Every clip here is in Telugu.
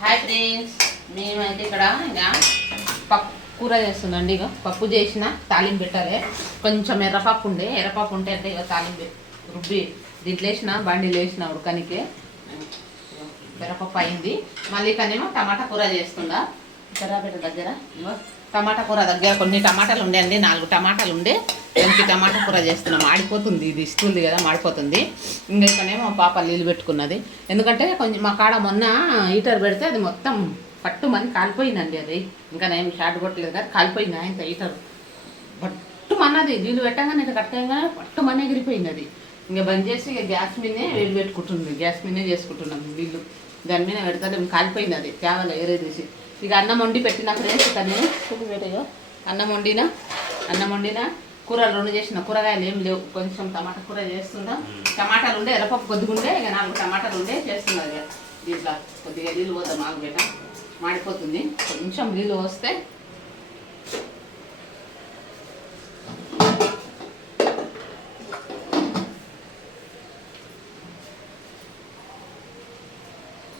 హాయ్ ఫ్రెండ్స్, మేమైతే ఇక్కడ ఇక పప్పు కూర చేస్తుందండి. ఇక పప్పు చేసిన తాలింపు పెట్టాలి. కొంచెం ఎర్రపప్పు ఉంటే అంటే ఇక తాలింపు రుబ్బి దీంట్లో వేసిన బండిలో వేసిన ఉడకనికి ఎర్రపప్పు అయింది. మళ్ళీ కనేమో టమాటా కూర చేస్తుందా కరాబెట్ట దగ్గర. టమాటా కూర దగ్గర కొన్ని టమాటాలు ఉండేయండి, 4 టమాటాలు ఉండే దానికి టమాటా కూర చేస్తున్నాం. మాడిపోతుంది, ఇది ఇస్తుంది కదా, మాడిపోతుంది. ఇంకా ఇక్కడనేమో పాప నీళ్ళు పెట్టుకున్నది. ఎందుకంటే కొంచెం మా కాడ మొన్న హీటర్ పెడితే అది మొత్తం పట్టుమని కాలిపోయిందండి. అది ఇంకా నేను షార్ట్ కొట్టలేదు కానీ కాలిపోయింది. ఇంత హీటర్ పట్టుమన్నది, నీళ్ళు పెట్టగానే ఇట్లా కట్టగానే పట్టుమని ఎగిరిపోయింది. అది ఇంకా బంద్ చేసి ఇక గ్యాస్ మీదనే వేడి పెట్టుకుంటుంది. గ్యాస్ మీదనే చేసుకుంటున్నాం నీళ్ళు. దాని మీద పెడతానే కాలిపోయింది. అది తేవాలి ఏరే తీసి ఇక అన్నం వండి పెట్టిన ఫ్రెండ్స్. కానీ పెట్టేయో అన్నం వండిన కూరలు 2 చేసిన. కూరగాయలు ఏం లేవు, కొంచెం టమాటా కూర చేస్తుందా. టమాటాలు ఉండే, ఎర్రపప్పు కొద్దిగుండే, ఇక 4 టమాటాలు ఉండే చేస్తున్నది. దీంట్లో కొద్దిగా నీళ్ళు పోతాం, మాకు బేట మాడిపోతుంది. కొంచెం నీళ్ళు వస్తే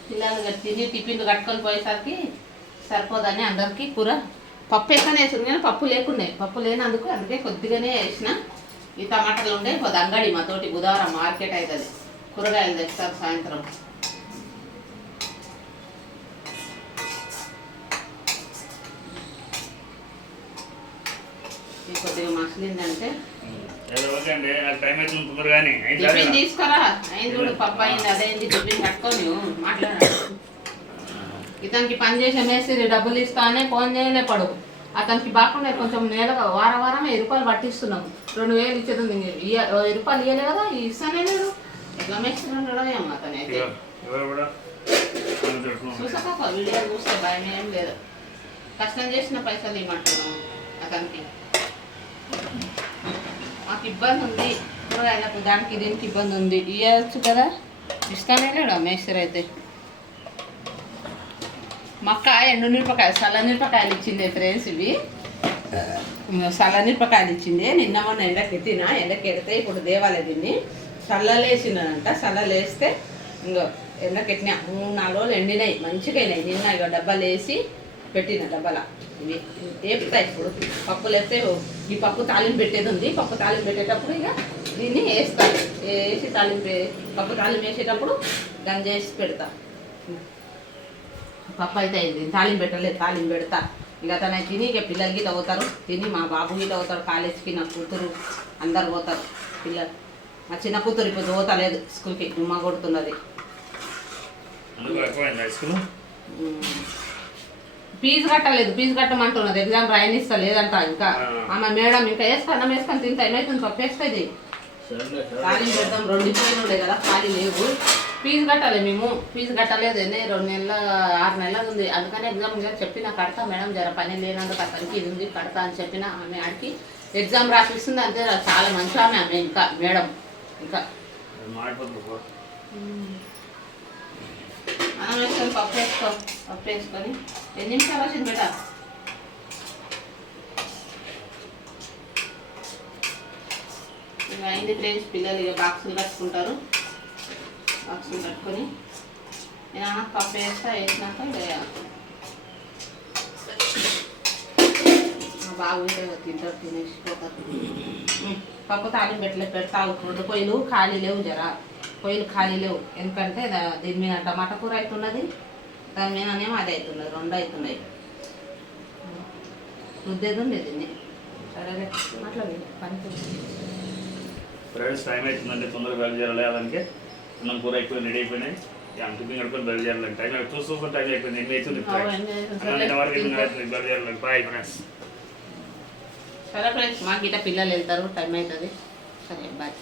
పిల్లలు తిని టిఫిన్లు కట్టుకొని పోయేసరికి సరిపోదని అందరికీ కూర పప్పు వేసానే వేసింది. కానీ పప్పు లేకున్నాయి, పప్పు లేనందుకు అందుకే కొద్దిగానే వేసిన. ఈ టమాటాలు ఉండే కొద్ది అంగడి మాతోటి బుధవారం మార్కెట్ అవుతుంది, కూరగాయలు తెస్తారు సాయంత్రం. కొద్దిగా మసలిందంటే టిఫిన్ తీసుకురా అయింది చూడు. పప్పు అయింది, అదైంది, టిఫిన్ కట్టుకొని మాట్లాడాలి. ఇతనికి పని చేసే మేస్త్రి డబ్బులు ఇస్తానే ఫోన్ చేయలే పడు. అతనికి బాగుండే కొంచెం వారం 1000 రూపాయలు పట్టిస్తున్నాం. 2000 ఇచ్చేది 1000 రూపాయలు ఇవ్వలే కదా, ఇస్తానే లేదు. ఎట్లా మేస్త్రి ఉండడో ఏమో అతను అయితే. చూసాక వీడియో చూస్తే భయం ఏం లేదు. కష్టం చేసిన పైసలు ఇవ్వమంటున్నాం అతనికి. మాకు ఇబ్బంది ఉంది, కూరగాయలకు దానికి దీనికి ఇబ్బంది ఉంది. ఇవ్వచ్చు కదా, ఇస్తానే లేడు మేస్త్రి అయితే. మక్క ఎండుమిరపకాయ చల్లనిరపకాయలు ఇచ్చింది ఫ్రెండ్స్. ఇవి చల్లనిరపకాయలు ఇచ్చింది. నిన్న మొన్న ఎండకి ఎడితే ఇప్పుడు దేవాలే దీన్ని చల్లలేసినంట. చల్లలేస్తే ఇంకో ఎండకెట్టినా 3-4 రోజులు ఎండినాయి, మంచిగా అయినాయి. నిన్న ఇక డబ్బాలు వేసి పెట్టిన డబ్బాల ఇవి వేపుతాయి. ఇప్పుడు పప్పులు వేస్తే ఈ పప్పు తాలింపు పెట్టేది ఉంది. పప్పు తాలింపు పెట్టేటప్పుడు ఇక దీన్ని వేస్తాను, వేసి పప్పు తాలింపు వేసేటప్పుడు గంజ వేసి పెడతా. పప్పు అయితే అయింది, తాలింపు పెట్టలేదు, తాలింపు పెడతా. ఇక అతను తిని ఇక పిల్లలు గీత పోతారు, తిని మా బాబు గీత పోతారు కాలేజీకి, నా కూతురు అందరు పోతారు. పిల్లలు మా చిన్న కూతురు ఇప్పుడు పోతలేదు స్కూల్కి, ఉమ్మ కొడుతున్నది. ఫీజు కట్టలేదు, ఫీజు కట్టమంటున్నది. ఎగ్జామ్ రాయనిస్తా లేదంట. ఇంకా ఆమె మేడం ఇంకా వేసుకొని వేసుకొని తింటా ఏమైతుంది, పప్పు వేస్తుంది. తాలింపు పెడతాం. 2 ఇబ్బందులు ఉండే కదా, ఖాళీ లేవు. ఫీజు కట్టాలి, మేము ఫీజు కట్టలేదు. 2 నెలల 6 నెలలు ఉంది. అందుకని ఎగ్జామ్ చెప్పిన కడతా మేడం, జర పని లేనందుకు అతనికి ఇది ఉంది కడతా అని చెప్పిన. ఆమె ఆడికి ఎగ్జామ్ రాసిస్తుంది అంతే. చాలా మంచి ఆమె ఇంకా మేడం. ఇంకా అన్నం వేసుకొని పప్పు వేసుకొని 2 నిమిషాలు వచ్చింది బేట. ఇక అయింది ఫ్రెండ్స్. పిల్లలు ఇక బాక్సులు కట్టుకుంటారు. బాక్సులు కట్టుకొని నేను పప్పు వేసినాక మా బాబు తింటారు, తినేసిపోతారు. పప్పు తాలింపు పెడతావు. 2 పొయ్యిలు ఖాళీ లేవు, పొయ్యిలు ఖాళీ లేవు. ఎందుకంటే దీని మీద టమాటా కూర అవుతున్నది, దాని మీదనేమో అది అవుతున్నది, 2 అవుతున్నాయి. ముద్దేది ఉంది దీన్ని. సరే మాట్లాడి పని ఫ్రెండ్స్, టైం అవుతుందంటే తొందరగా బయలుదేరాలి. అలాగే అన్నం కూర అయిపోయి రెడీ అయిపోయినాయి. టిఫిన్ కడుకొని బయలుదేరాలి. టైం చూస్తూ టైం అయిపోయింది. 8 అవుతుంది బయలుదేరాలి. Bye friends. సరే ఫ్రెండ్స్, మాకు గిట్ట పిల్లలు వెళ్తారు, టైం అవుతుంది. సరే బాయ్.